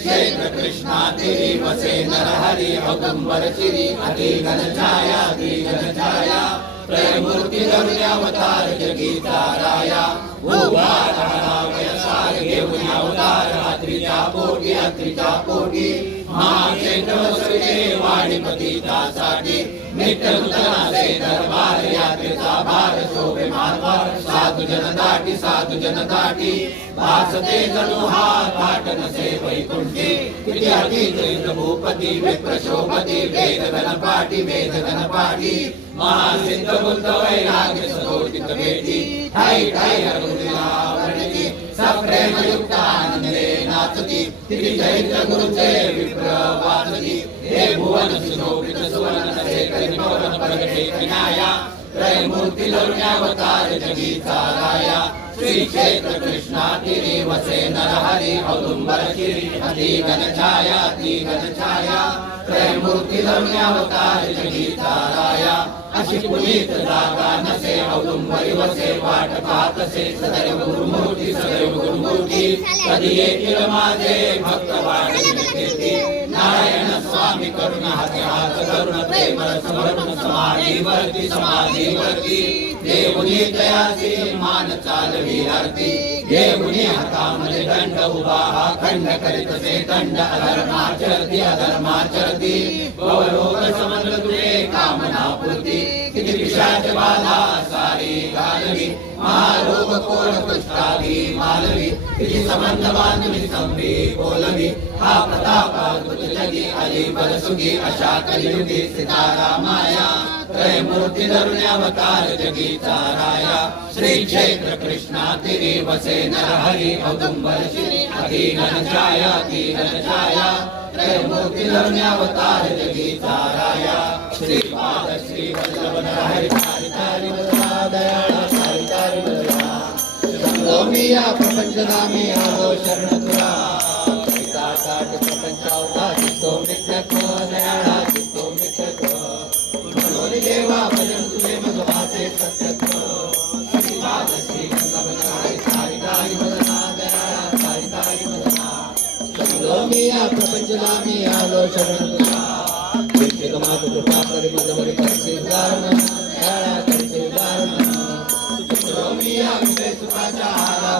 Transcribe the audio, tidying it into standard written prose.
क्षेत्र कृष्णा तेरी वसे नरहरि औदुंबर चिरी अति घन छाया त्रयमूर्ती धरुणी अवतार जगीचा राया उभार वयसार घेऊन अवतार अत्रीच्या पोटी महाक्षेत्र वसविले वाणीपतीसाठी नित्यनूतनाचे दरबार यात्रेचा भार शोभे मानवार साधू जन दाटी भासते जणू हार भाट नसे वैकुंठी किती अतिद्वैत भूपती विप्रशोभती वेद गणपाठी महासिद्ध बुद्ध वैराग्य सदोदित भेटी ठाई अरुणिलावरती सप्रेम युक्त आनंदे नाचती तिरी चैत्र गुरुचे विप्र वाचती हे भुवन सुशोभित सुवर्ण नसे करी पवन प्रगटे विनाया त्रयमूर्ती धरुणी अवतार जगीचा राया श्री क्षेत्र कृष्णा तीरी वसे नरहरि औदुंबर चिरी अति घन छाया त्रयमूर्ती धरुणी अवतार जगीचा राया अशी पुनीत जागा नसे औदुंबरी वसे वाट पाहतसे सदैव गुरुमूर्ती कधी येतील माझे भक्त वाढती नारायण स्वामी करुण हात करुण प्रेम समर्पण समाधीवरती देवुनी दयाची मान चालवी आरती देवुनी हातामध्ये दंड उभा हा खंड करीतसे दंड अधर्माचरती भवरोग समंद तुझे कामना पूर्ती किती पिशाच बाधा सारी घालवी महारोग कोण कुष्ठादी मालवी किती संबंध बांधवी संभी बोलवी हा प्रताप जगी आली बलसुगी अशा कलियुगी सीतारामाया त्रयमूर्ती धरुणी अवतार जगीचा राया श्री क्षेत्र कृष्णा तीरी वसे नरहरि औदुंबर चिरी अति घन छाया त्रयमूर्ती धरुणी अवतार जगीचा राया श्रीपाद श्री वल्लभ नरहरि तारी दयाळा तारी मी या प्रपंचनामी आलो शरण तुला सीता काट प्रपंचावता दिसतो मित्रत्व दयाळा दिसतो मित्रत्व मनोनी देवा भजन तुझे मधवासे सत्यत्व श्रीपाद श्री वल्लभ नरहरि तारी दयाळा तारी मदना मी या प्रपंचनामी आलो शरण तुला मातु कृपा करी मधवरी करशील धारण दयाळा करशील धारण सुखरोमिया विषय सुखाच्या आला